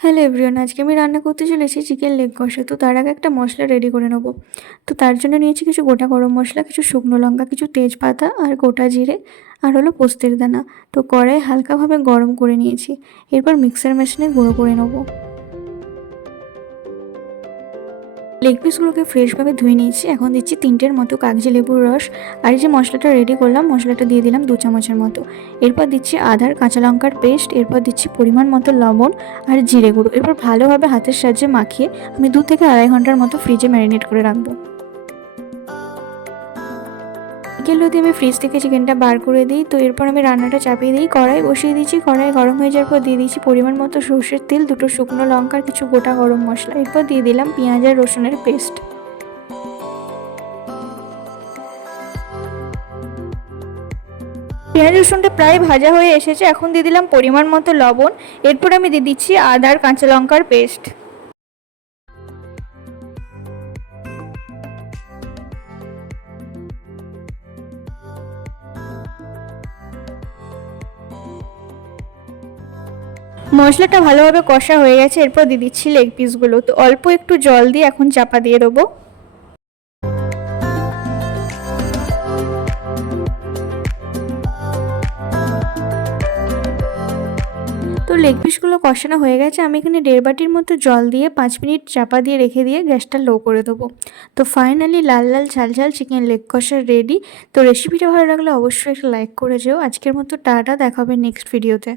Hello everyone, আজকে আমি রান্না করতে চলেছি চিকেন লেগ কষা। তো তার আগে একটা মশলা রেডি করে নেব। তো তার জন্য নিয়েছি কিছু গোটা গরম মশলা, কিছু শুকনো লঙ্কা, কিছু তেজপাতা আর গোটা জিরে আর হলো পোস্তের দানা। তো কড়াই হালকাভাবে গরম করে নিয়েছি। এরপর মিক্সার মেশিনে গুঁড়ো করে নেব। লেগ পিসগুলোকে ফ্রেশভাবে ধুয়ে নিয়েছি। এখন দিচ্ছি 3টের মতো কাগজি লেবুর রস। আর এই যে মশলাটা রেডি করলাম, মশলাটা দিয়ে দিলাম 2 চামচের মতো। এরপর দিচ্ছি আদার কাঁচা লঙ্কার পেস্ট। এরপর দিচ্ছি পরিমাণ মতো লবণ আর জিরে গুঁড়ো। এরপর ভালোভাবে হাতের সাহায্যে মাখিয়ে আমি 2 থেকে আড়াই ঘন্টার মতো ফ্রিজে ম্যারিনেট করে রাখবো। বিকেল অবধি আমি ফ্রিজ থেকে চিকেনটা বার করে দিই। তো এরপর আমি রান্নাটা চাপিয়ে দিই, কড়াই বসিয়ে দিচ্ছি। কড়াই গরম হয়ে যাওয়ার পর দিয়ে দিচ্ছি পরিমাণ মতো সর্ষের তেল, 2টো শুকনো লঙ্কা আর কিছু গোটা গরম মশলা। এরপর দিয়ে দিলাম পেঁয়াজ আর রসুনের পেস্ট। পেঁয়াজ রসুনটা প্রায় ভাজা হয়ে এসেছে। এখন দিয়ে দিলাম পরিমাণ মতো লবণ। এরপর আমি দিয়ে দিচ্ছি আদা আর কাঁচা লঙ্কার পেস্ট। মশলাটা ভালোভাবে কষা হয়ে গেছে। এরপর দিয়ে দিচ্ছি লেগ পিসগুলো। তো অল্প একটু জল দিয়ে এখন চাপা দিয়ে দেবো। তো লেগ পিসগুলো কষানো হয়ে গেছে। আমি এখানে 1.5 বাটির মতো জল দিয়ে 5 মিনিট চাপা দিয়ে রেখে দিয়ে গ্যাসটা লো করে দেবো। তো ফাইনালি লাল লাল ঝাল ঝাল চিকেন লেগ কষা রেডি। তো রেসিপিটা ভালো লাগলে অবশ্যই একটা লাইক করে যেও। আজকের মতো টাটা, দেখা হবে নেক্সট ভিডিওতে।